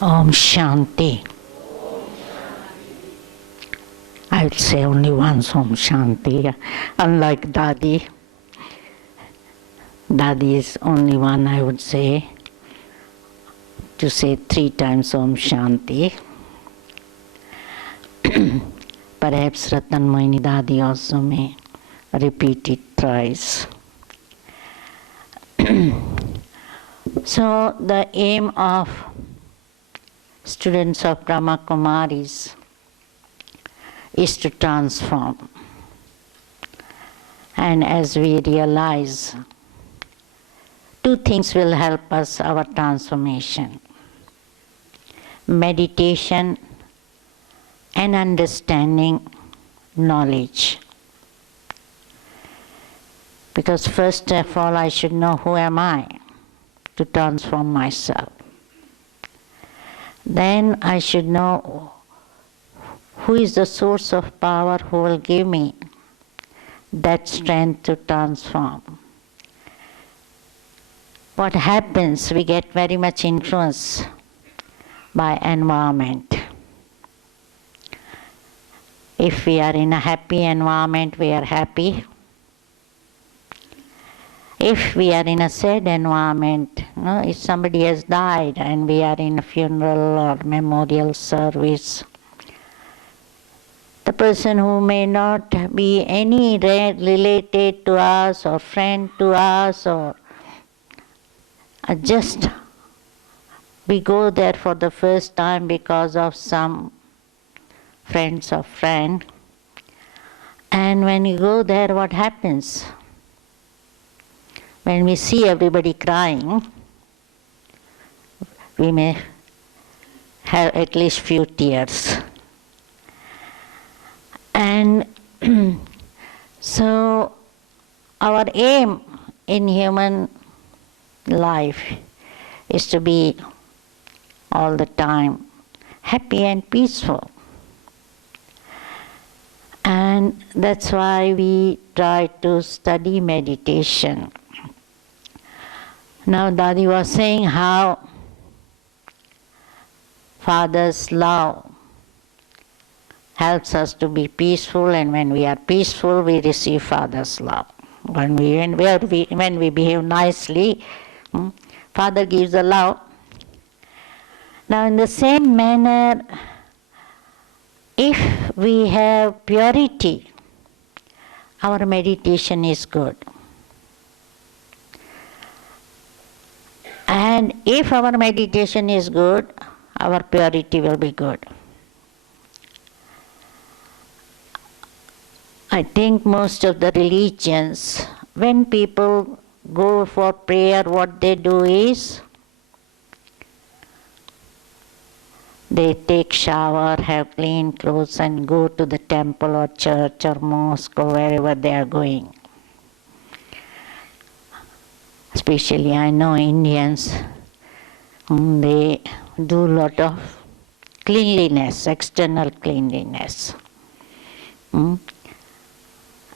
Om Shanti. I'll say only once Om Shanti. Unlike Dadi. Dadi is only one I would say. To say 3 times Om Shanti. Perhaps Ratan Moini Dadi also may repeat it thrice. So the aim of students of Brahma Kumaris is to transform. And as we realize, 2 things will help us our transformation. Meditation and understanding knowledge. Because first of all I should know who am I to transform myself. Then I should know who is the source of power who will give me that strength to transform. What happens, we get very much influenced by environment. If we are in a happy environment, we are happy. If we are in a sad environment, if somebody has died and we are in a funeral or memorial service, the person who may not be any related to us or friend to us or just we go there for the first time because of some friends of friend, and when you go there, what happens? When we see everybody crying, we may have at least few tears. And so our aim in human life is to be all the time happy and peaceful. And that's why we try to study meditation. Now Dadi was saying how Father's love helps us to be peaceful, and when we are peaceful we receive Father's love. When we behave nicely, Father gives the love. Now in the same manner, if we have purity, our meditation is good. And if our meditation is good, our purity will be good. I think most of the religions, when people go for prayer, what they do is, they take shower, have clean clothes and go to the temple or church or mosque or wherever they are going. Especially I know Indians, they do a lot of cleanliness, external cleanliness.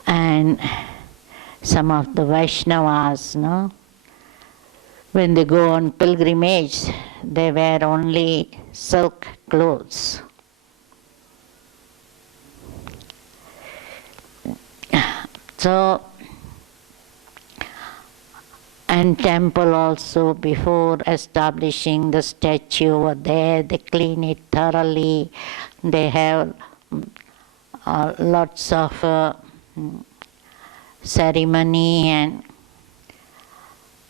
And some of the Vaishnavas, when they go on pilgrimage, they wear only silk clothes. So, and temple also, before establishing the statue over there, they clean it thoroughly. They have lots of ceremony and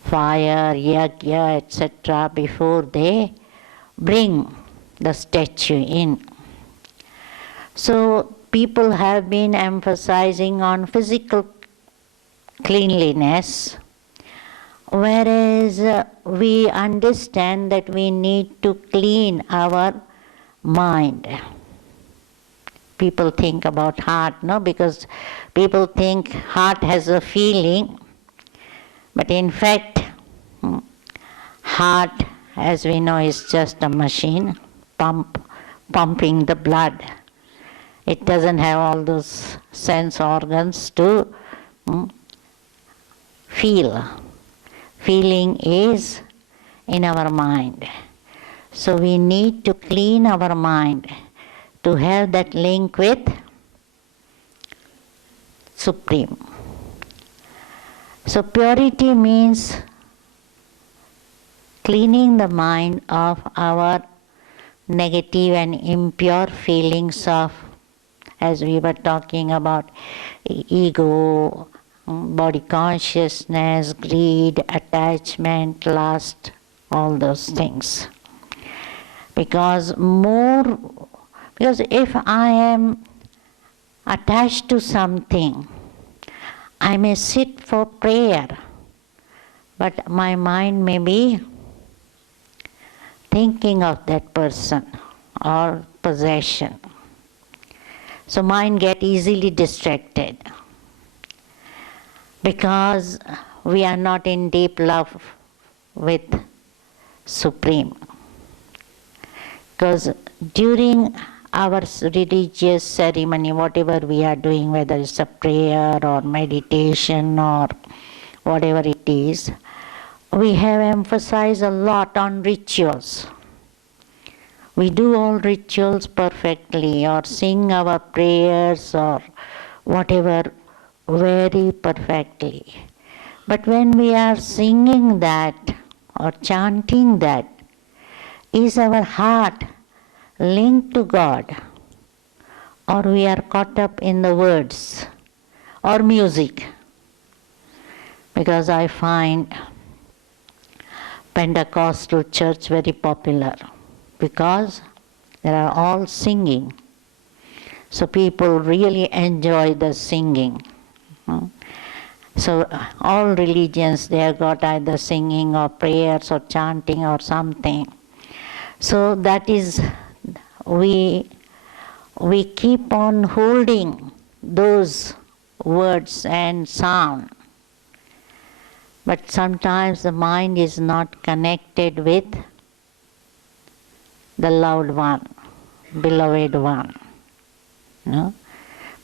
fire, yajna, etc. before they bring the statue in. So people have been emphasizing on physical cleanliness, whereas we understand that we need to clean our mind. People think about heart, because people think heart has a feeling, but in fact, heart, as we know, is just a machine pumping the blood. It doesn't have all those sense organs to feel. Feeling is in our mind. So we need to clean our mind to have that link with Supreme. So purity means cleaning the mind of our negative and impure feelings of, as we were talking about, ego, body consciousness, greed, attachment, lust, all those things. Because if I am attached to something, I may sit for prayer, but my mind may be thinking of that person or possession. So mind get easily distracted because we are not in deep love with Supreme. Because during our religious ceremony, whatever we are doing, whether it's a prayer or meditation or whatever it is, we have emphasized a lot on rituals. We do all rituals perfectly, or sing our prayers or whatever very perfectly. But when we are singing that or chanting that, is our heart linked to God, or we are caught up in the words or music? Because I find Pentecostal church very popular because they are all singing. So people really enjoy the singing. So all religions, they have got either singing or prayers or chanting or something. So that is, we keep on holding those words and sound. But sometimes the mind is not connected with the loved one, beloved one. No?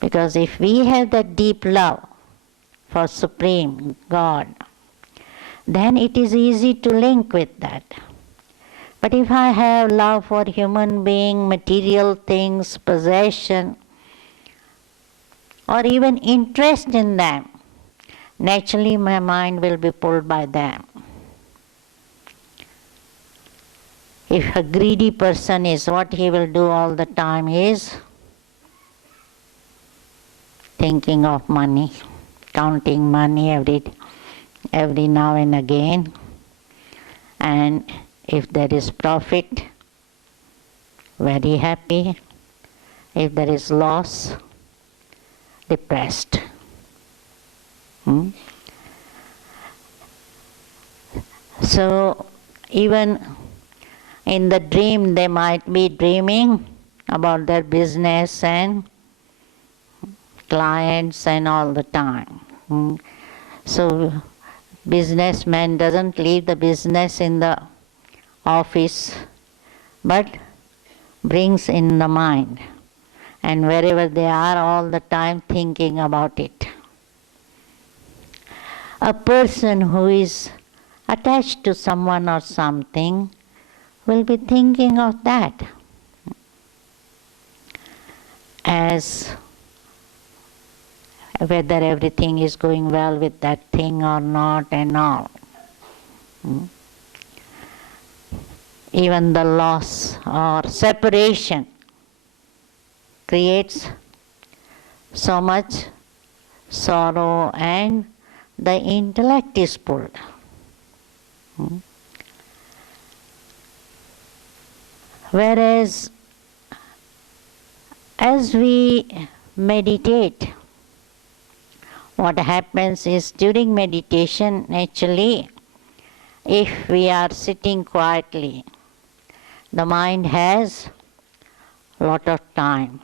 Because if we have that deep love for Supreme God, then it is easy to link with that. But if I have love for human being, material things, possession, or even interest in them, naturally my mind will be pulled by them. If a greedy person is, what he will do all the time is thinking of money, counting money every now and again. And if there is profit, very happy. If there is loss, depressed. So even in the dream they might be dreaming about their business and clients and all the time. So businessman doesn't leave the business in the office but brings in the mind, and wherever they are all the time thinking about it. A person who is attached to someone or something will be thinking of that as whether everything is going well with that thing or not and all. Even the loss or separation creates so much sorrow and the intellect is pulled. Whereas as we meditate, what happens is during meditation, actually, if we are sitting quietly, the mind has a lot of time.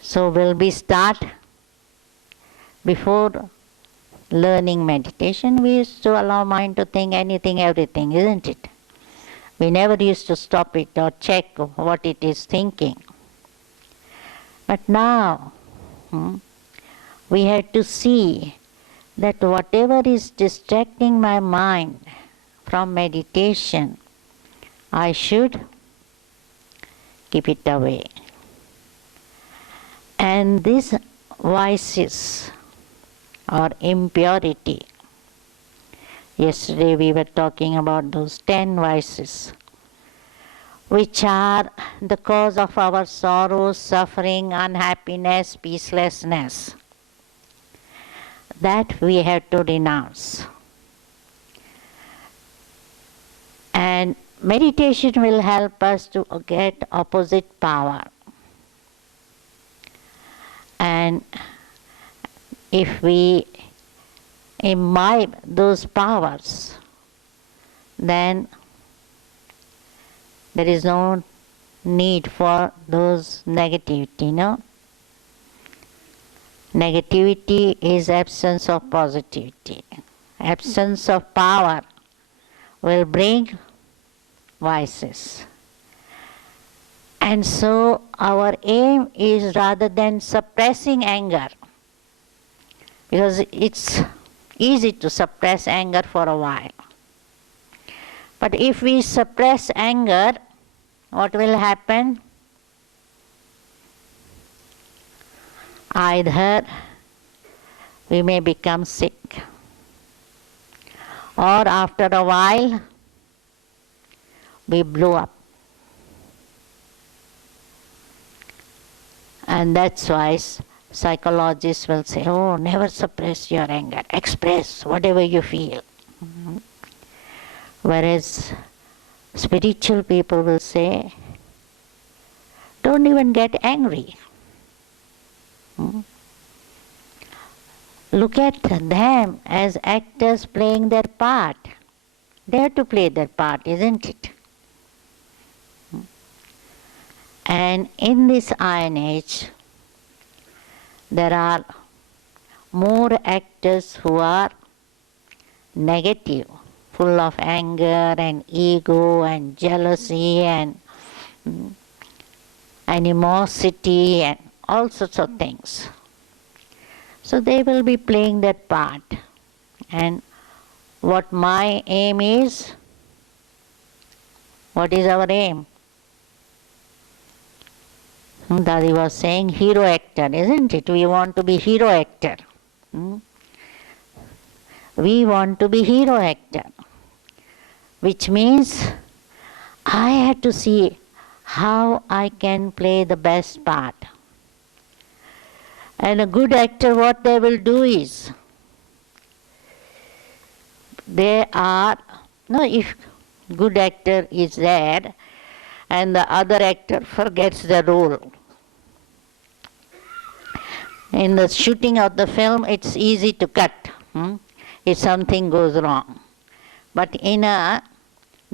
So will we start before learning meditation? We used to allow mind to think anything, everything, isn't it? We never used to stop it or check what it is thinking. But now, we have to see that whatever is distracting my mind from meditation I should keep it away. And these vices or impurity, yesterday we were talking about those 10 vices, which are the cause of our sorrow, suffering, unhappiness, peacelessness, that we have to renounce. And meditation will help us to get opposite power. And if we imbibe those powers, then there is no need for those negativity, no? Negativity is absence of positivity. Absence of power will bring vices. And so our aim is, rather than suppressing anger, because it's easy to suppress anger for a while. But if we suppress anger, what will happen? Either we may become sick, or after a while we blow up. And that's why psychologists will say, oh, never suppress your anger, express whatever you feel. Whereas spiritual people will say, don't even get angry. Look at them as actors playing their part. They have to play their part, isn't it? And in this iron age, there are more actors who are negative, full of anger and ego and jealousy and animosity and all sorts of things. So they will be playing that part. And what my aim is, what is our aim? Dadi was saying hero actor, isn't it? We want to be hero actor. We want to be hero actor, which means I have to see how I can play the best part. And a good actor, what they will do is, if good actor is there and the other actor forgets the role. In the shooting of the film, it's easy to cut if something goes wrong. But in a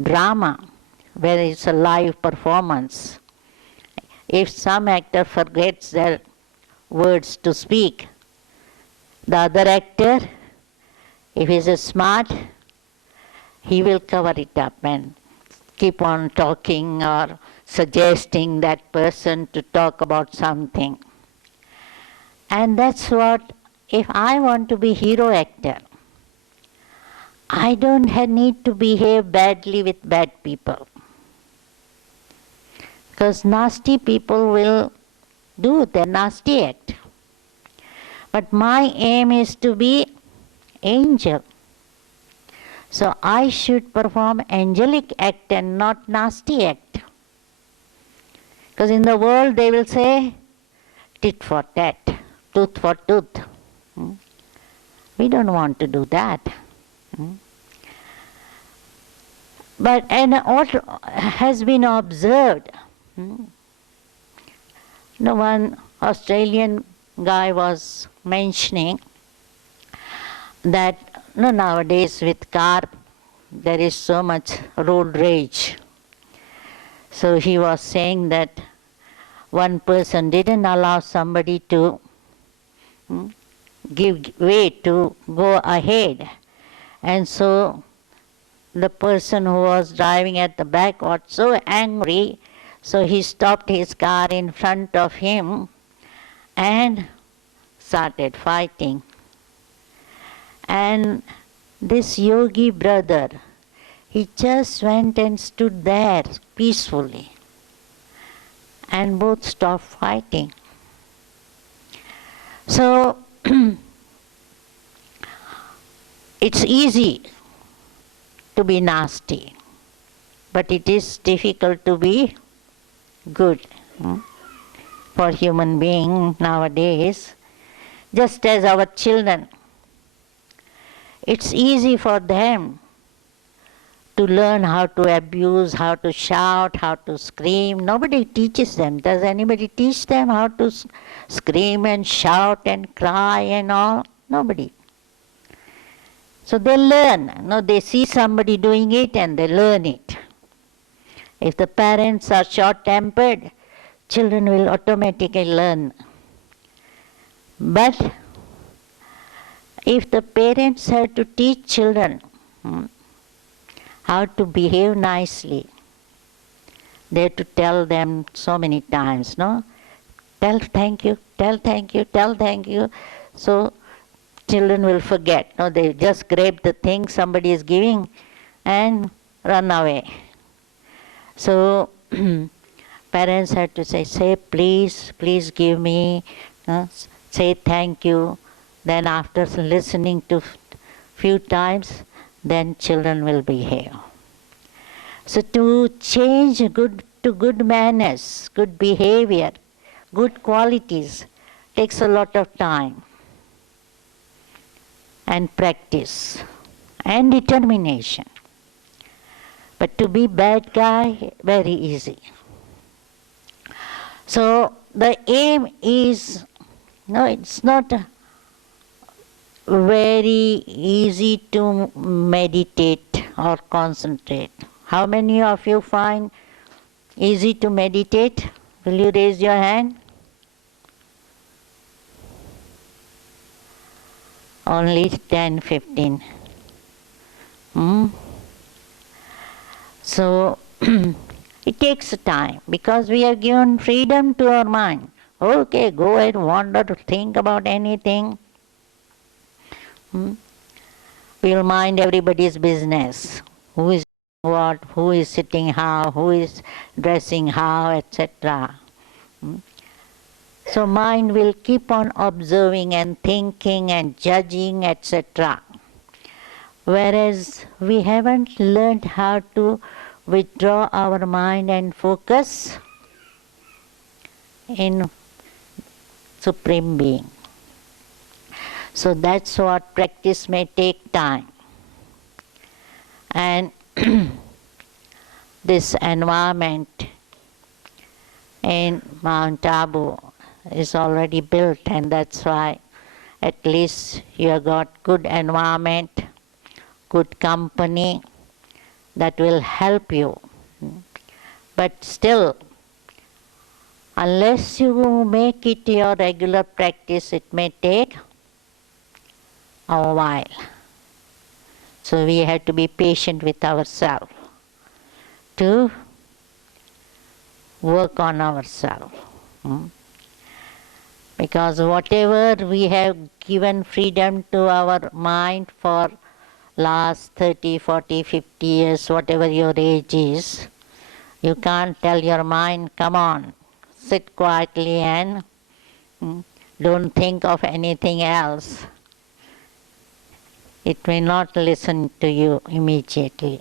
drama, where it's a live performance, if some actor forgets their words to speak, the other actor, if he's smart, he will cover it up and keep on talking or suggesting that person to talk about something. And that's what, if I want to be hero actor, I don't need to behave badly with bad people. Because nasty people will do their nasty act. But my aim is to be angel. So I should perform angelic act and not nasty act. Because in the world they will say, tit for tat, tooth for tooth. We don't want to do that. But what has been observed, one Australian guy was mentioning that nowadays with car there is so much road rage. So he was saying that one person didn't allow somebody to give way to go ahead. And so the person who was driving at the back got so angry, so he stopped his car in front of him and started fighting. And this yogi brother, He just went and stood there peacefully, and both stopped fighting. So it's easy to be nasty, but it is difficult to be good. For human being nowadays, just as our children, it's easy for them to learn how to abuse, how to shout, how to scream. Nobody teaches them. Does anybody teach them how to scream and shout and cry and all? Nobody. So they learn. No, they see somebody doing it and they learn it. If the parents are short-tempered, children will automatically learn. But if the parents have to teach children how to behave nicely, they have to tell them so many times, no? Tell thank you, tell thank you, tell thank you. So children will forget. No, they just grab the thing somebody is giving and run away. So parents have to say please, please give me, say thank you. Then after listening to few times, then children will behave. So to change to good manners, good behavior, good qualities takes a lot of time and practice and determination. But to be bad guy, very easy. So the aim is, no, it's not very easy to meditate or concentrate. How many of you find easy to meditate? Will you raise your hand? Only 10, 15. So it takes time because we are given freedom to our mind. Okay, go ahead, wander, think about anything. We'll mind everybody's business. Who is what, who is sitting how, who is dressing how, etc. So mind will keep on observing and thinking and judging, etc. Whereas we haven't learned how to withdraw our mind and focus in Supreme Being. So that's what practice may take time. And this environment in Mount Abu is already built, and that's why at least you have got good environment, good company that will help you. But still, unless you make it your regular practice, it may take a while. So we have to be patient with ourselves to work on ourselves. Because whatever we have given freedom to our mind for last 30, 40, 50 years, whatever your age is, you can't tell your mind, come on, sit quietly and don't think of anything else. It may not listen to you immediately.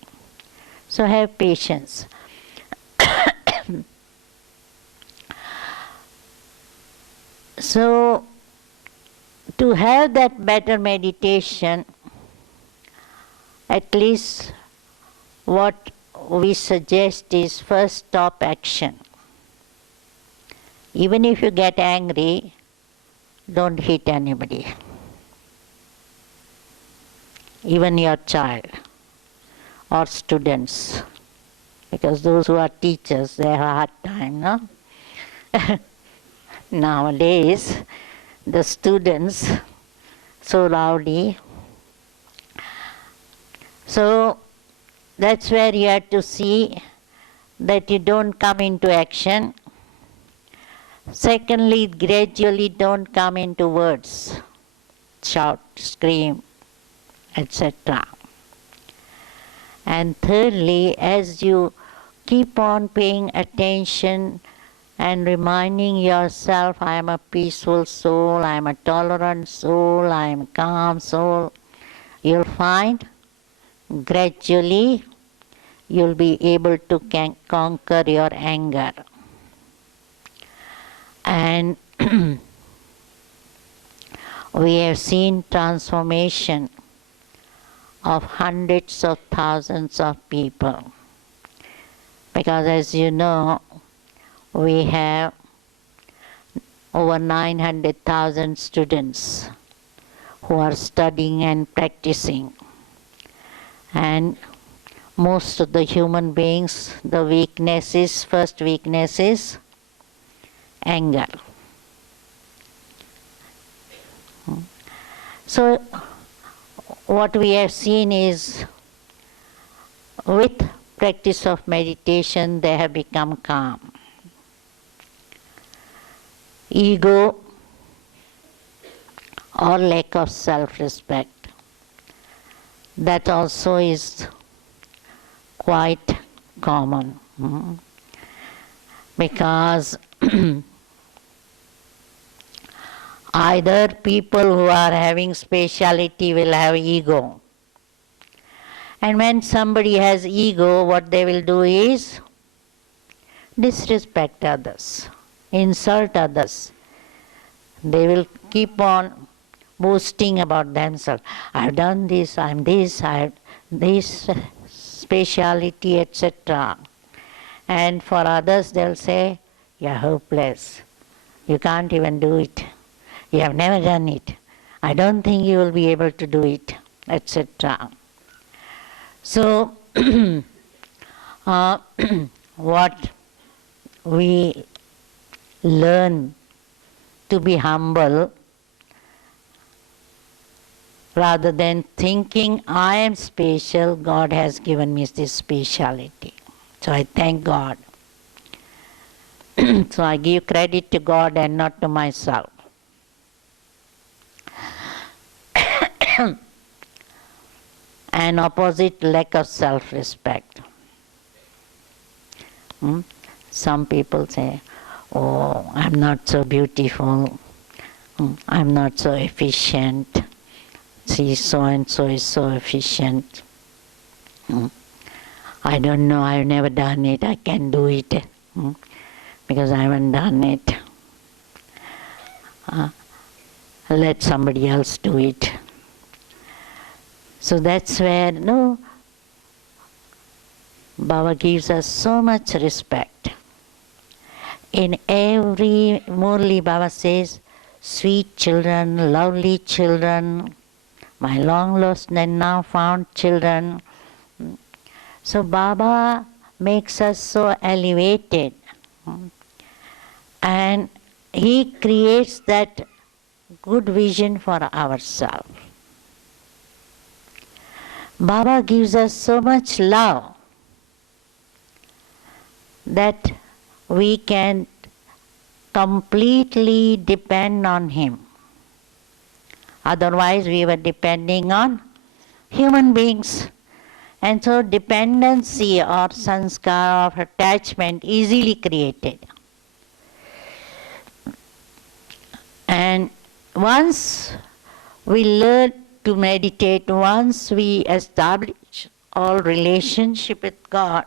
So have patience. So to have that better meditation, at least what we suggest is first stop action. Even if you get angry, don't hit anybody. Even your child or students. Because those who are teachers, they have a hard time, no? Nowadays, the students so rowdy. So that's where you have to see that you don't come into action. Secondly, gradually don't come into words, shout, scream, etc. And thirdly, as you keep on paying attention and reminding yourself, I am a peaceful soul, I am a tolerant soul, I am a calm soul, you'll find gradually you'll be able to conquer your anger. And we have seen transformation of hundreds of thousands of people. Because as you know, we have over 900,000 students who are studying and practicing. And most of the human beings, the first weakness is anger. So what we have seen is with practice of meditation they have become calm. Ego or lack of self-respect, that also is quite common. Because either people who are having speciality will have ego. And when somebody has ego, what they will do is disrespect others, insult others. They will keep on boasting about themselves. I've done this, I'm this, I have this speciality, etc. And for others they'll say, you're hopeless. You can't even do it. You have never done it. I don't think you will be able to do it, etc. So, what we learn to be humble rather than thinking I am special, God has given me this speciality. So I thank God. So I give credit to God and not to myself. And opposite, lack of self-respect. Some people say, oh, I'm not so beautiful, I'm not so efficient, see, so-and-so is so efficient. I don't know, I've never done it, I can do it, because I haven't done it. Let somebody else do it. So that's where, Baba gives us so much respect. In every Murli, Baba says, sweet children, lovely children, my long lost and now found children. So Baba makes us so elevated. And he creates that good vision for ourselves. Baba gives us so much love that we can completely depend on him. Otherwise we were depending on human beings. And so dependency or sanskar of attachment easily created. And once we learn to meditate, once we establish our relationship with God,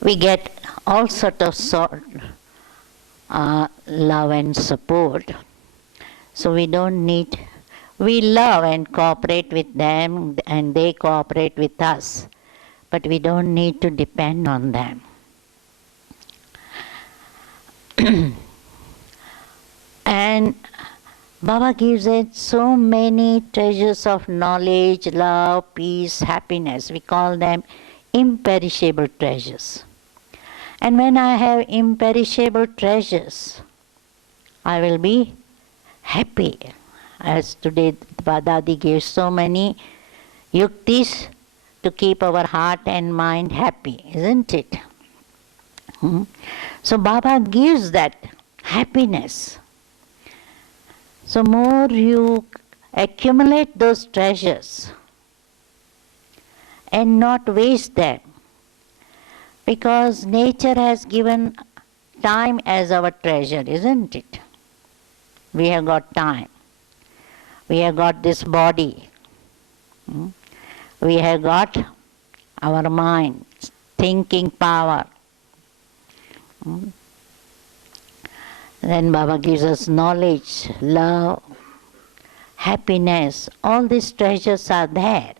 we get all sort of love and support. So we don't need, we love and cooperate with them and they cooperate with us, but we don't need to depend on them. And Baba gives us so many treasures of knowledge, love, peace, happiness. We call them imperishable treasures. And when I have imperishable treasures, I will be happy. As today Dadi gave so many yuktis to keep our heart and mind happy, isn't it? So Baba gives that happiness. So more you accumulate those treasures and not waste them, because nature has given time as our treasure, isn't it? We have got time. We have got this body. We have got our mind, thinking power. Then Baba gives us knowledge, love, happiness. All these treasures are there.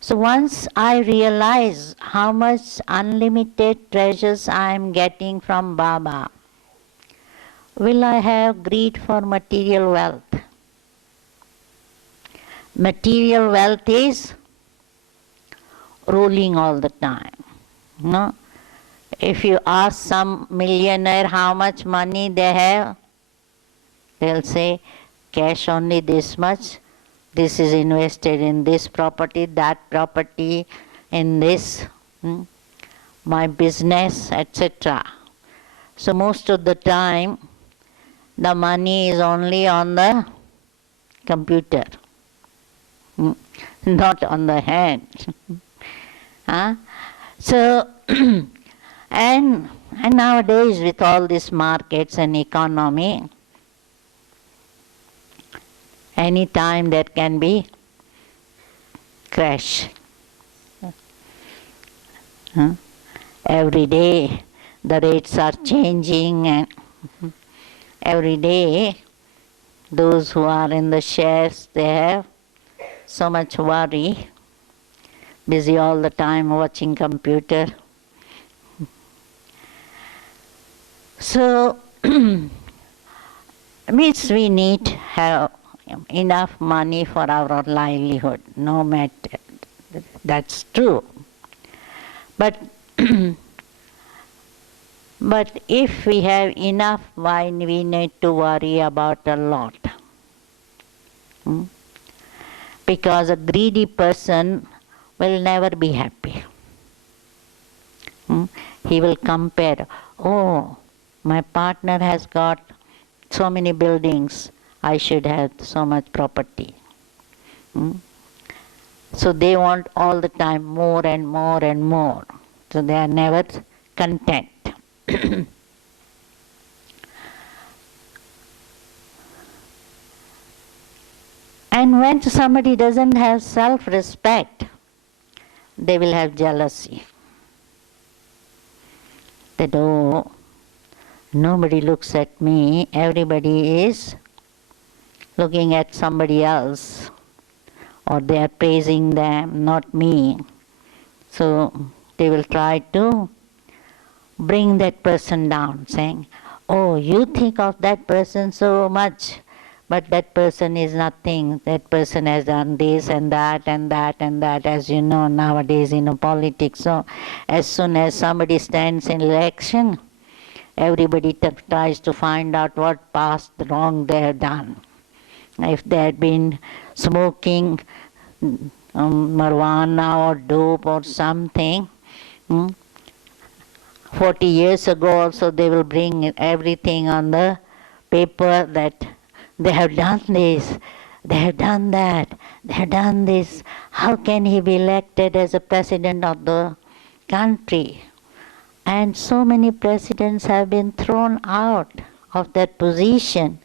So once I realize how much unlimited treasures I am getting from Baba, will I have greed for material wealth? Material wealth is ruling all the time. No? If you ask some millionaire how much money they have, they'll say, cash only this much, this is invested in this property, that property, in this, my business, etc. So most of the time, the money is only on the computer, not on the hand. So, and nowadays with all these markets and economy, any time there can be crash. Every day the rates are changing, and every day those who are in the shares, they have so much worry, busy all the time watching computer. So means we need to have enough money for our livelihood, no matter. That's true. But but if we have enough, why we need to worry about a lot? Because a greedy person will never be happy. He will compare, oh, my partner has got so many buildings, I should have so much property. So they want all the time more and more and more. So they are never content. And when somebody doesn't have self-respect, they will have jealousy. That, oh, nobody looks at me, everybody is looking at somebody else, or they are praising them, not me. So they will try to bring that person down, saying, oh, you think of that person so much, but that person is nothing. That person has done this and that and that and that, as you know nowadays in politics. So as soon as somebody stands in election, everybody tries to find out what past wrong they have done. If they had been smoking marijuana or dope or something, 40 years ago also they will bring everything on the paper that they have done this, they have done that, they have done this. How can he be elected as a president of the country? And so many presidents have been thrown out of that position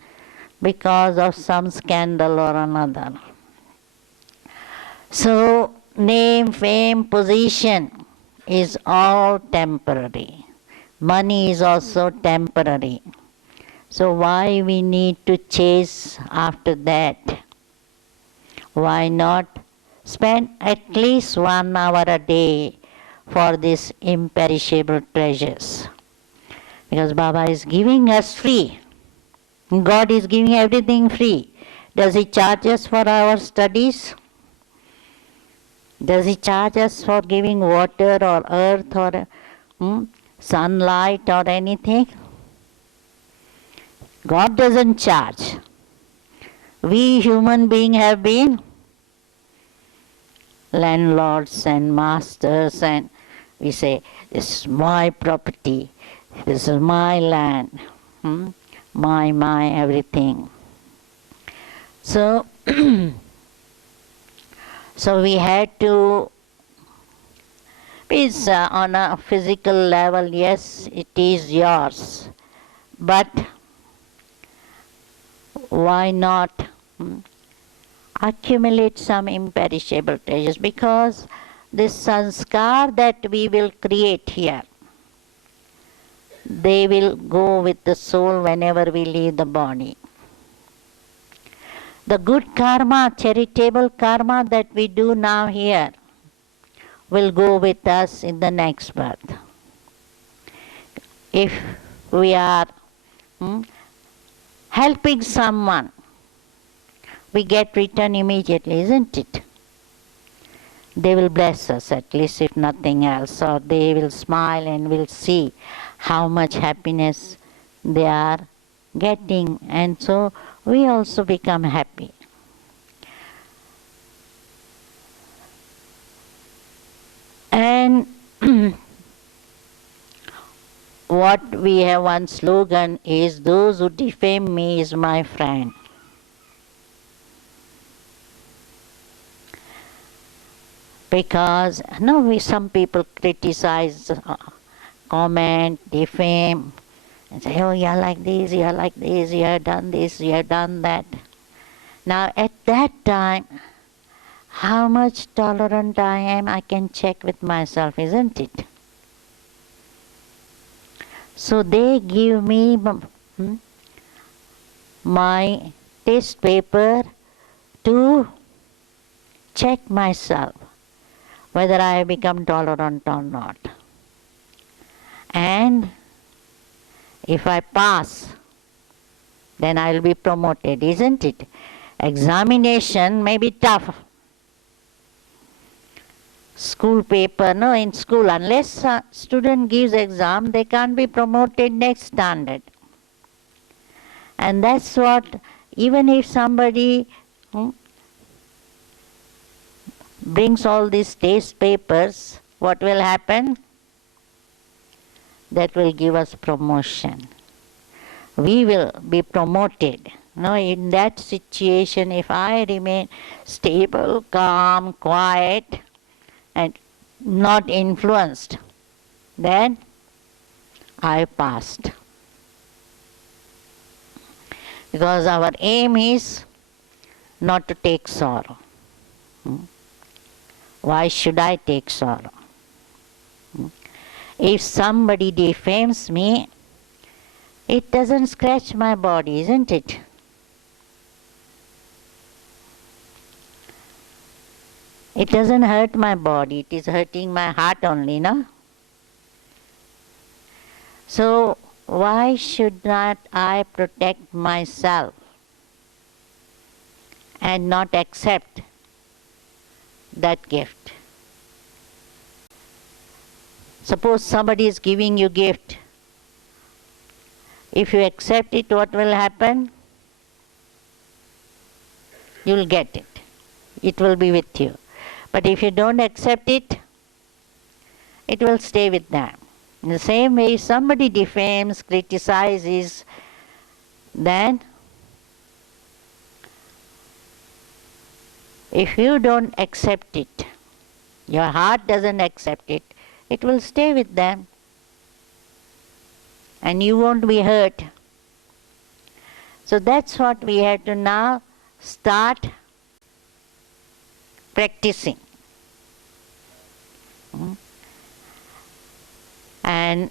because of some scandal or another. So name, fame, position is all temporary. Money is also temporary. So why we need to chase after that? Why not spend at least 1 hour a day for these imperishable treasures? Because Baba is giving us free. God is giving everything free. Does He charge us for our studies? Does He charge us for giving water or earth or sunlight or anything? God doesn't charge. We human beings have been landlords and masters, and We say, this is my property, this is my land, my, everything. So, so we had to, it's on a physical level, yes, it is yours, but why not accumulate some imperishable treasures? Because this sanskar that we will create here, they will go with the soul whenever we leave the body. The good karma, charitable karma that we do now here will go with us in the next birth. If we are helping someone, we get return immediately, isn't it? They will bless us, at least if nothing else, or they will smile and will see how much happiness they are getting, and so we also become happy. And what we have one slogan is, those who defame me is my friend. Because some people criticize, comment, defame, and say, oh, you are like this, you are like this, you have done this, you have done that. Now at that time, how much tolerant I am, I can check with myself, isn't it? So they give me my test paper to check myself, whether I have become tolerant or not. And if I pass, then I will be promoted, isn't it? Examination may be tough. School paper, in school, unless a student gives exam, they can't be promoted next standard. And that's what, even if somebody brings all these test papers, what will happen? That will give us promotion. We will be promoted. In that situation, if I remain stable, calm, quiet, and not influenced, then I passed. Because our aim is not to take sorrow. Why should I take sorrow? If somebody defames me, it doesn't scratch my body, isn't it? It doesn't hurt my body, it is hurting my heart only, no? So why should not I protect myself and not accept that gift? Suppose somebody is giving you gift. If you accept it, what will happen? You will get it. It will be with you. But if you don't accept it, it will stay with them. In the same way, if somebody defames, criticizes, then if you don't accept it, your heart doesn't accept it, it will stay with them. And you won't be hurt. So that's what we have to now start practicing. And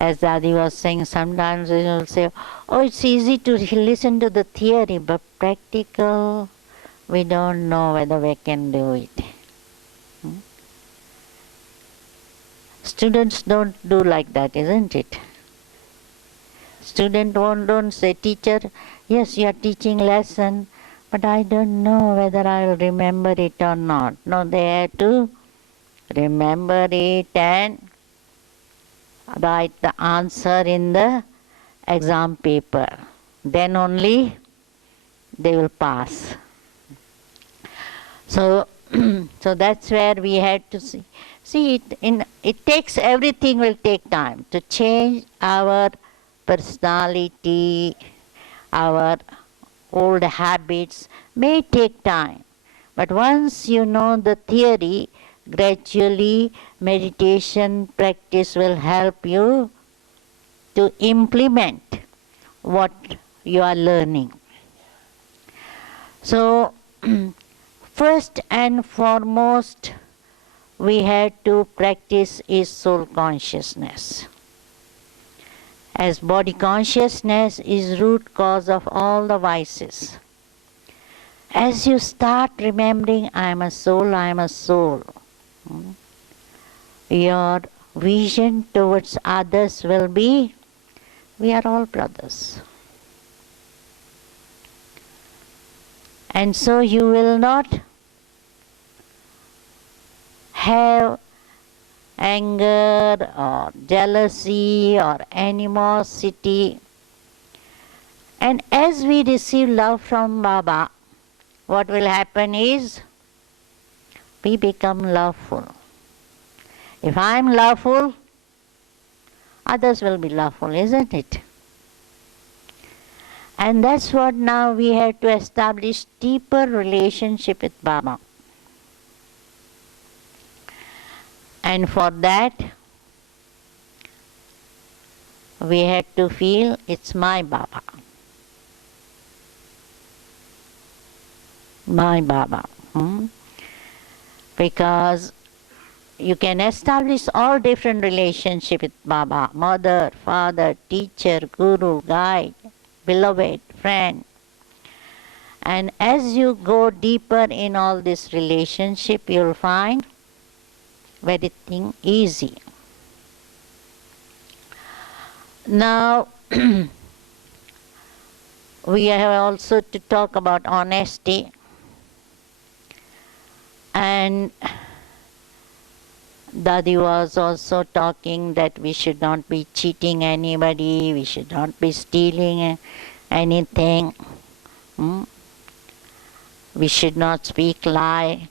as Dadi was saying, sometimes we will say, oh, it's easy to listen to the theory, but practical, we don't know whether we can do it. Students don't do like that, isn't it? Students don't say, teacher, yes, you are teaching lesson, but I don't know whether I will remember it or not. No, they have to remember it and write the answer in the exam paper. Then only they will pass. So So that's where we had to see. It takes, everything will take time to change our personality, our old habits may take time. But once you know the theory, gradually meditation practice will help you to implement what you are learning. So, first and foremost, we had to practice is soul consciousness. As body consciousness is root cause of all the vices. As you start remembering, I am a soul, your vision towards others will be, we are all brothers. And so you will not have anger or jealousy or animosity. And as we receive love from Baba, what will happen is we become loveful. If I am loveful, others will be loveful, isn't it? And that's what now we have to establish deeper relationship with Baba. And for that, we had to feel it's my Baba. My Baba. Because you can establish all different relationships with Baba, mother, father, teacher, guru, guide, beloved, friend. And as you go deeper in all this relationship, you'll find everything easy. Now, we have also to talk about honesty. And Dadi was also talking that we should not be cheating anybody, we should not be stealing anything, we should not speak lie.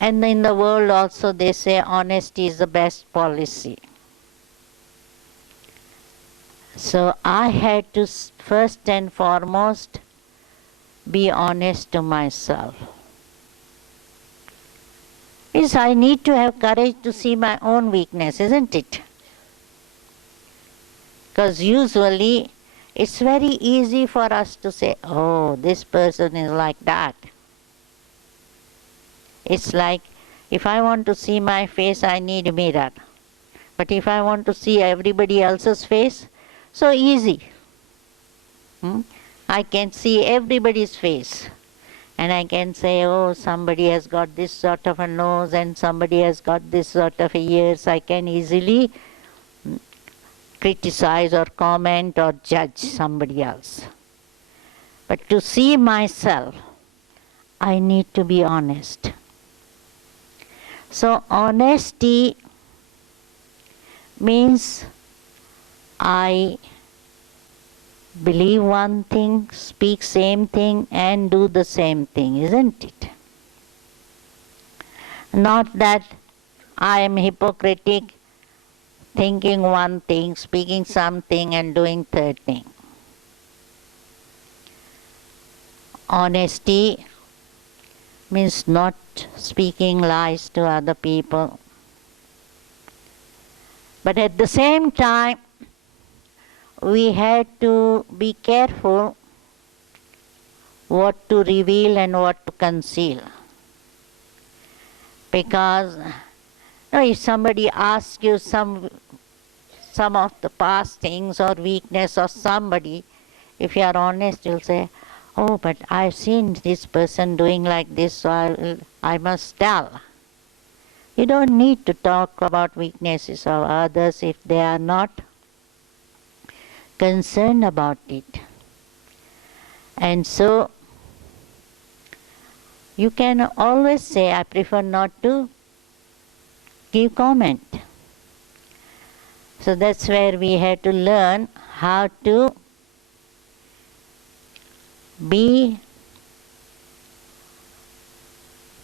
And in the world also they say honesty is the best policy. So I had to first and foremost be honest to myself. Is I need to have courage to see my own weakness, isn't it? Because usually it's very easy for us to say, oh, this person is like that. It's like, if I want to see my face, I need a mirror. But if I want to see everybody else's face, so easy. I can see everybody's face. And I can say, oh, somebody has got this sort of a nose and somebody has got this sort of ears. I can easily criticize or comment or judge somebody else. But to see myself, I need to be honest. So honesty means I believe one thing, speak same thing, and do the same thing, isn't it? Not that I am hypocritic, thinking one thing, speaking something, and doing third thing. Honesty means not speaking lies to other people. But at the same time, we had to be careful what to reveal and what to conceal. Because if somebody asks you some of the past things or weakness of somebody, if you are honest, you'll say, oh, but I've seen this person doing like this, so I must tell. You don't need to talk about weaknesses of others if they are not concerned about it. And so you can always say, I prefer not to give comment. So that's where we had to learn how to be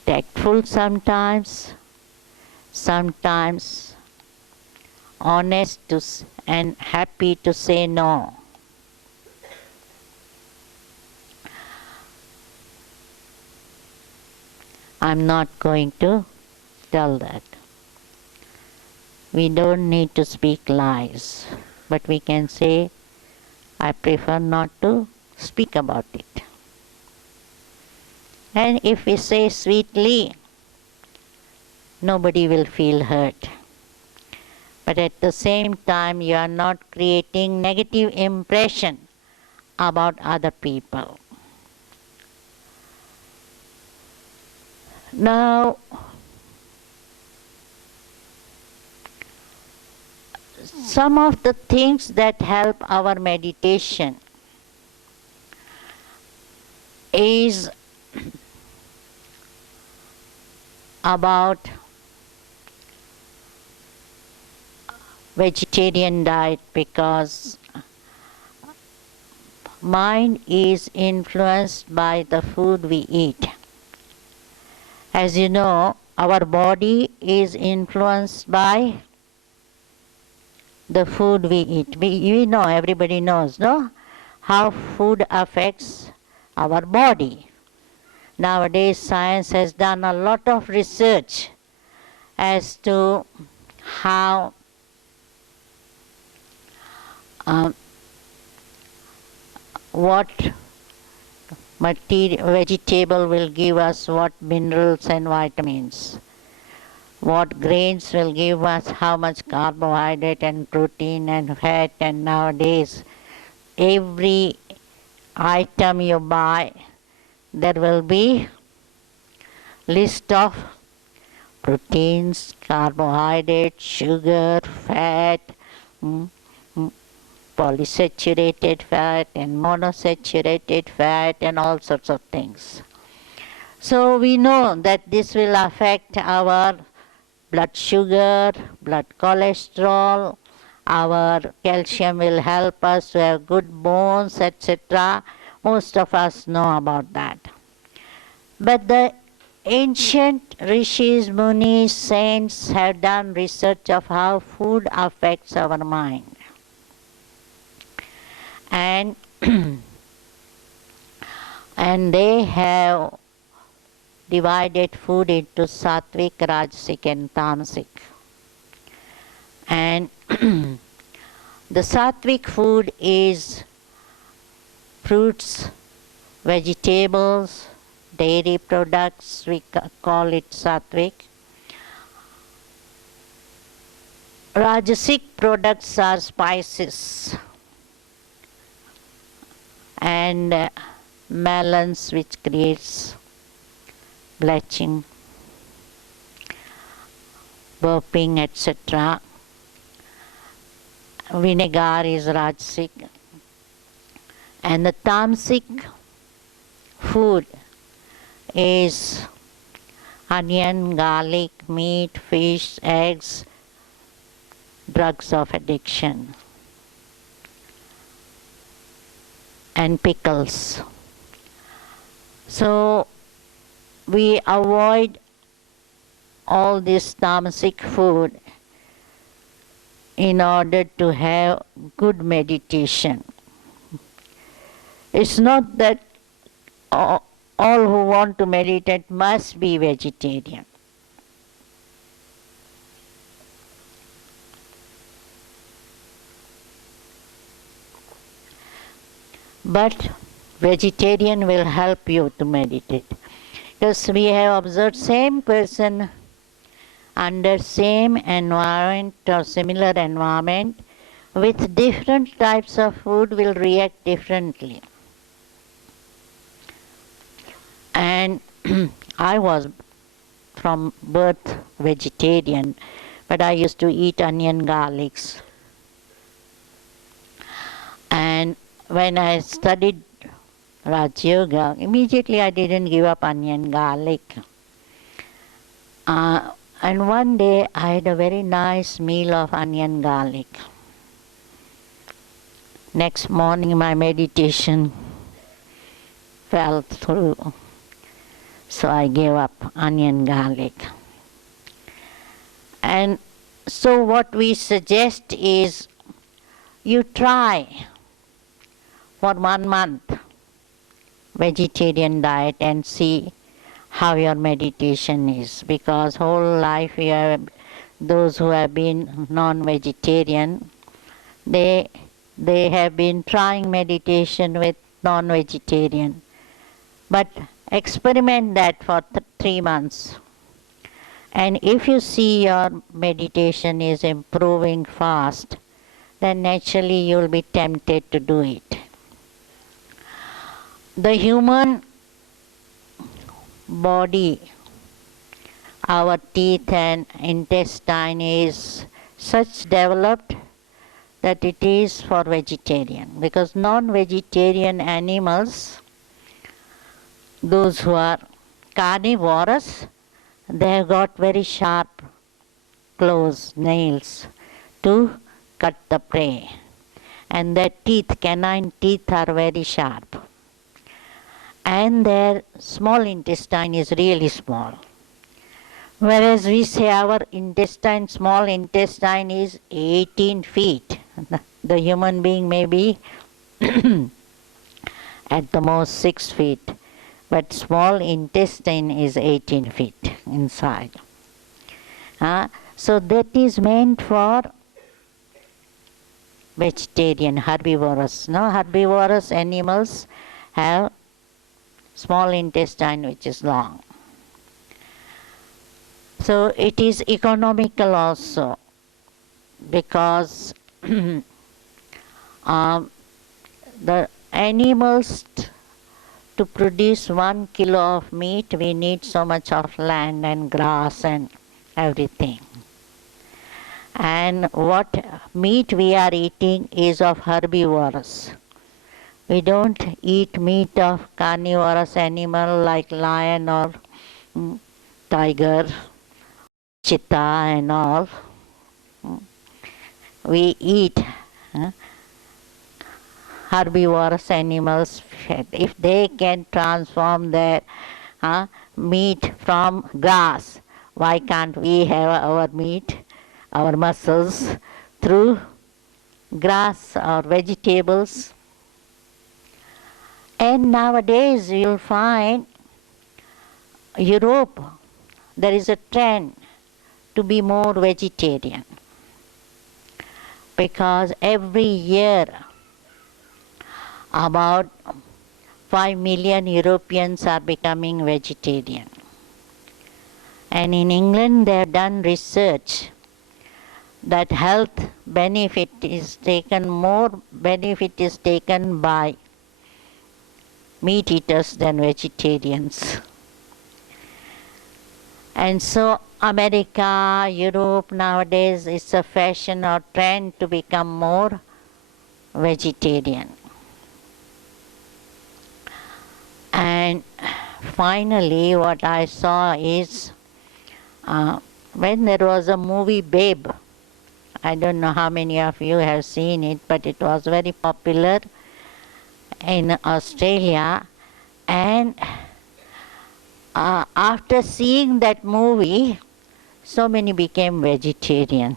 tactful sometimes, sometimes honest and happy to say no. I'm not going to tell that. We don't need to speak lies, but we can say, I prefer not to speak about it. And if we say sweetly, nobody will feel hurt. But at the same time, you are not creating negative impression about other people. Now, some of the things that help our meditation is about vegetarian diet, because mind is influenced by the food we eat. As you know, our body is influenced by the food we eat. We know, everybody knows, no? How food affects our body. Nowadays, science has done a lot of research as to how what vegetable will give us what minerals and vitamins, what grains will give us how much carbohydrate and protein and fat, and nowadays every item you buy, there will be list of proteins, carbohydrate, sugar, fat, polysaturated fat and monosaturated fat and all sorts of things. So we know that this will affect our blood sugar, blood cholesterol, our calcium will help us to have good bones, etc. Most of us know about that. But the ancient rishis, munis, saints have done research of how food affects our mind. And they have divided food into sattvic, rajasic and tamasic. And the sattvic food is fruits, vegetables, dairy products, we call it sattvic. Rajasic products are spices and melons, which creates bletching, burping, etc. Vinegar is rajasic. And the tamasic food is onion, garlic, meat, fish, eggs, drugs of addiction, and pickles. So we avoid all this tamasic food in order to have good meditation. It's not that all who want to meditate must be vegetarian. But vegetarian will help you to meditate. Because we have observed same person under same environment or similar environment with different types of food will react differently. And I was from birth vegetarian, but I used to eat onion garlics. And when I studied Raj Yoga, immediately I didn't give up onion garlic. And one day I had a very nice meal of onion garlic. Next morning my meditation fell through. So I gave up onion, garlic. And so what we suggest is you try for 1 month vegetarian diet and see how your meditation is, because whole life you have, those who have been non-vegetarian, they have been trying meditation with non-vegetarian, but experiment that for 3 months, and if you see your meditation is improving fast, then naturally you will be tempted to do it. The human body, our teeth and intestine is such developed that it is for vegetarian, because non-vegetarian animals, those who are carnivorous, they have got very sharp claws, nails to cut the prey, and their teeth, canine teeth, are very sharp, and their small intestine is really small. Whereas we say our intestine, small intestine is 18 feet. The human being may be at the most 6 feet, but small intestine is 18 feet inside. So that is meant for vegetarian, herbivorous. No, herbivorous animals have small intestine which is long. So it is economical also, because the animals, to produce 1 kilo of meat, we need so much of land and grass and everything. And what meat we are eating is of herbivorous. We don't eat meat of carnivorous animal like lion or tiger, cheetah and all. We eat herbivorous animals. If they can transform their meat from grass, why can't we have our meat, our muscles, through grass or vegetables? And nowadays you'll find Europe, there is a trend to be more vegetarian, because every year about 5 million Europeans are becoming vegetarian. And in England they have done research that health benefit is taken, more benefit is taken by meat eaters than vegetarians. And so America, Europe nowadays, it's a fashion or trend to become more vegetarian. And finally what I saw is when there was a movie Babe, I don't know how many of you have seen it, but it was very popular in Australia, and after seeing that movie, so many became vegetarian.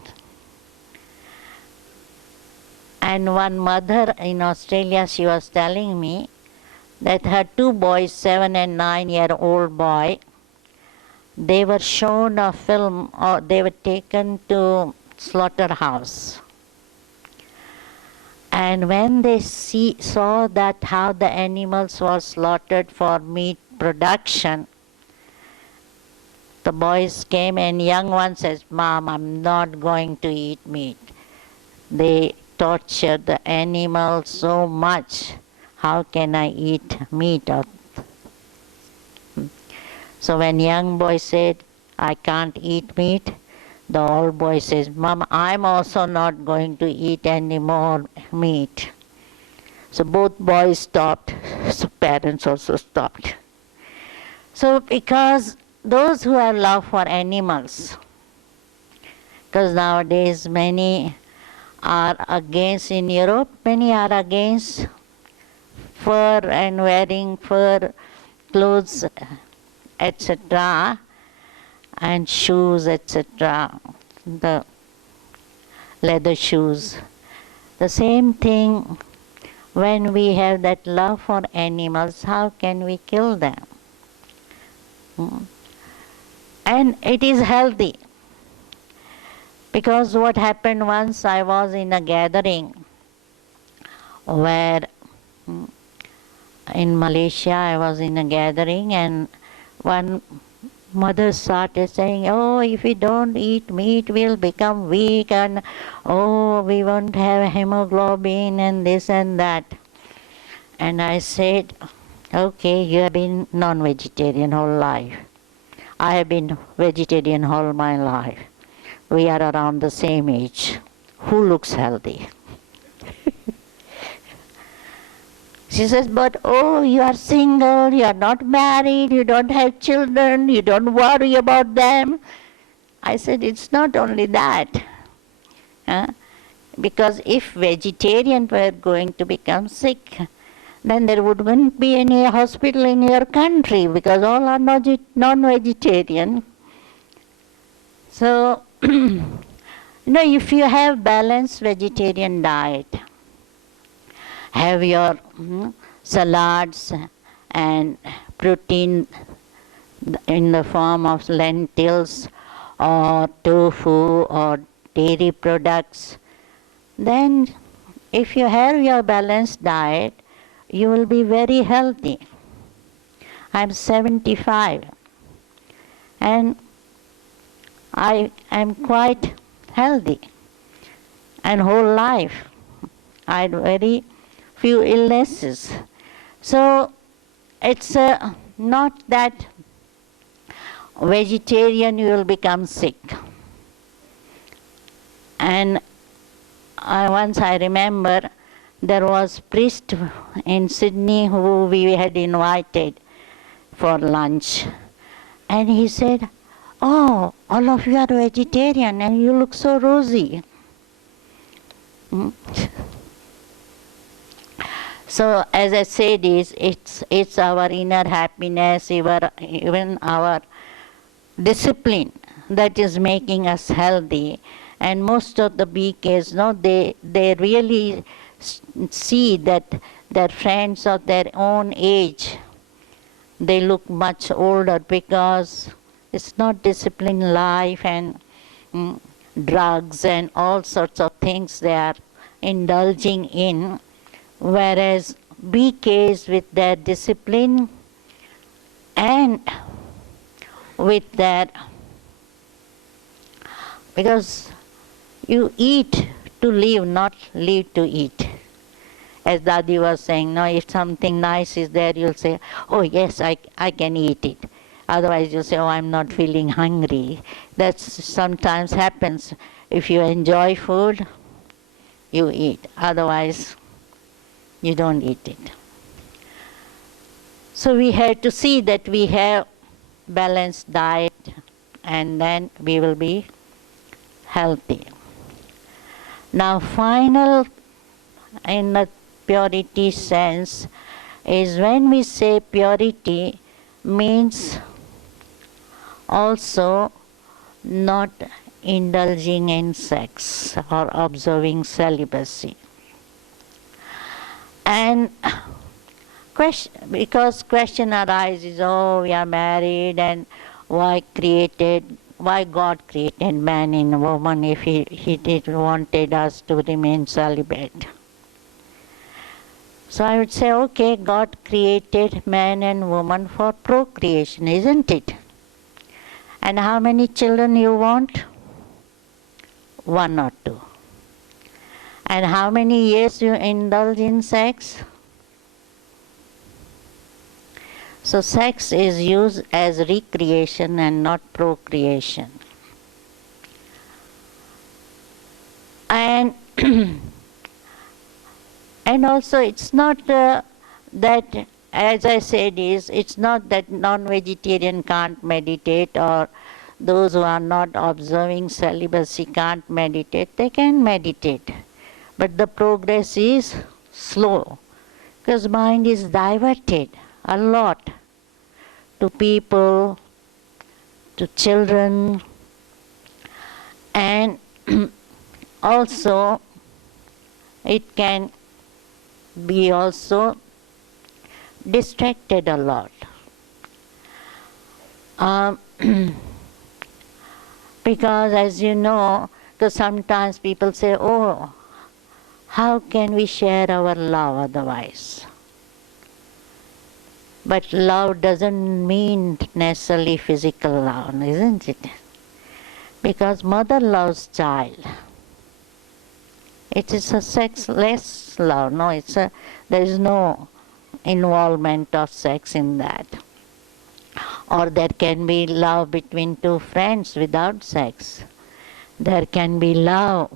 And one mother in Australia, she was telling me that her 2 boys, 7 and 9-year-old boy, they were shown a film, or they were taken to slaughterhouse. And when they saw that how the animals were slaughtered for meat production, the boys came, and young one says, "Mom, I'm not going to eat meat. They torture the animal so much. How can I eat meat?" So when young boy said, "I can't eat meat," the old boy says, "Mom, I'm also not going to eat any more meat." So both boys stopped. So parents also stopped. So because those who have love for animals, because nowadays many are against, in Europe, many are against fur and wearing fur clothes etc., and shoes, etc., the leather shoes. The same thing, when we have that love for animals, how can we kill them? And it is healthy. Because what happened once, I was in a gathering where in Malaysia, I was in a gathering, and one mother started saying, oh, if we don't eat meat, we'll become weak, and oh, we won't have hemoglobin, and this and that. And I said, okay, you have been non-vegetarian whole life. I have been vegetarian all my life. We are around the same age. Who looks healthy? She says, but oh, you are single, you are not married, you don't have children, you don't worry about them. I said, it's not only that. Because if vegetarians were going to become sick, then there wouldn't be any hospital in your country, because all are non-vegetarian. So, if you have balanced vegetarian diet, have your salads and protein in the form of lentils or tofu or dairy products, then if you have your balanced diet, you will be very healthy. I'm 75 and I am quite healthy, and whole life I had very few illnesses. So it's not that vegetarian you will become sick. And once I remember there was priest in Sydney who we had invited for lunch, and he said, oh, all of you are vegetarian and you look so rosy. So as I said, it's our inner happiness, even our discipline that is making us healthy. And most of the BKs, they really see that their friends of their own age, they look much older because it's not disciplined life and drugs and all sorts of things they are indulging in. Whereas BKs with their discipline and with their, because you eat to live, not live to eat. As Dadi was saying, no, if something nice is there, you'll say, oh yes, I can eat it. Otherwise you'll say, oh, I'm not feeling hungry. That sometimes happens. If you enjoy food, you eat. Otherwise, you don't eat it. So we have to see that we have balanced diet, and then we will be healthy. Now final in the purity sense is when we say purity means also not indulging in sex or observing celibacy. And because question arises, oh, we are married, and why God created man and woman if he did wanted us to remain celibate? So I would say, okay, God created man and woman for procreation, isn't it? And how many children you want? 1 or 2. And how many years you indulge in sex? So sex is used as recreation and not procreation. And and also it's not that, as I said, it's not that non-vegetarian can't meditate, or those who are not observing celibacy can't meditate. They can meditate. But the progress is slow, because mind is diverted a lot to people, to children, and also it can be also distracted a lot. Because as you know, sometimes people say, oh, how can we share our love otherwise? But love doesn't mean necessarily physical love, isn't it? Because mother loves child. It is a sexless love. No, there is no involvement of sex in that. Or there can be love between two friends without sex. There can be love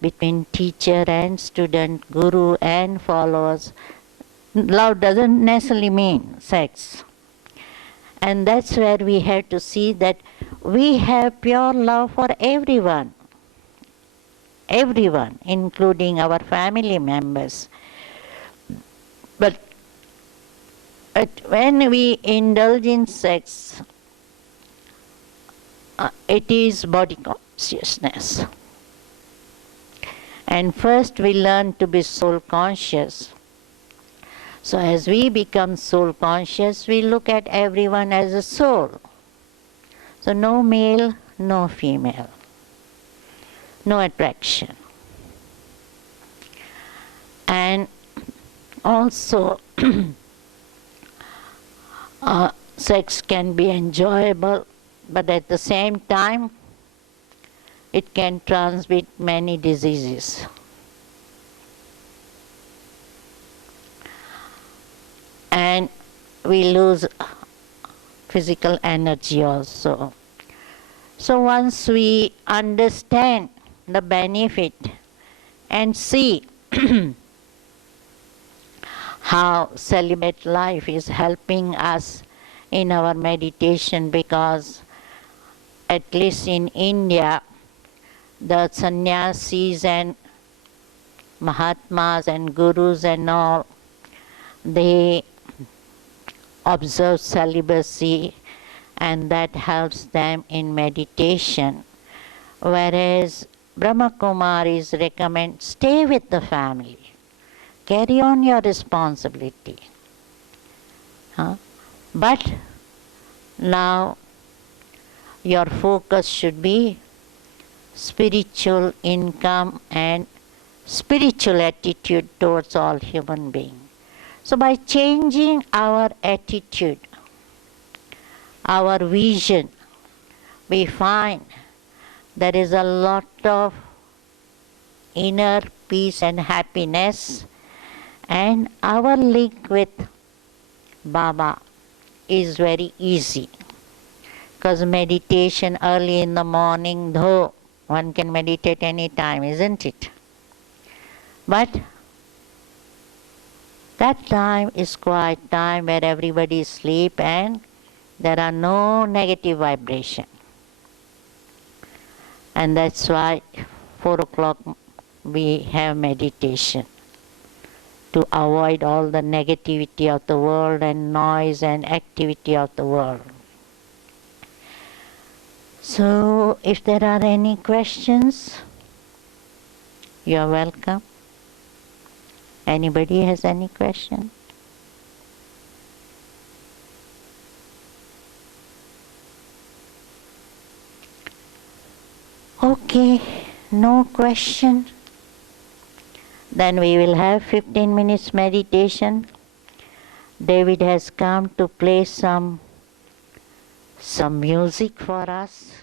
between teacher and student, guru and followers. Love doesn't necessarily mean sex. And that's where we have to see that we have pure love for everyone. Everyone, including our family members. But when we indulge in sex, it is body consciousness. And first we learn to be soul conscious. So as we become soul conscious, we look at everyone as a soul. So no male, no female, no attraction. And also sex can be enjoyable, but at the same time it can transmit many diseases. And we lose physical energy also. So once we understand the benefit and see how celibate life is helping us in our meditation, because at least in India, the sannyasis and mahatmas and gurus and all, they observe celibacy, and that helps them in meditation. Whereas Brahma Kumaris recommend stay with the family, carry on your responsibility. But now your focus should be spiritual income and spiritual attitude towards all human beings. So by changing our attitude, our vision, we find there is a lot of inner peace and happiness, and our link with Baba is very easy. Because meditation early in the morning, though one can meditate any time, isn't it? But that time is quiet time where everybody is asleep and there are no negative vibration. And that's why 4 o'clock we have meditation, to avoid all the negativity of the world and noise and activity of the world. So if there are any questions, you are welcome. Anybody has any question? Okay, no question. Then we will have 15 minutes meditation. David has come to play some music for us.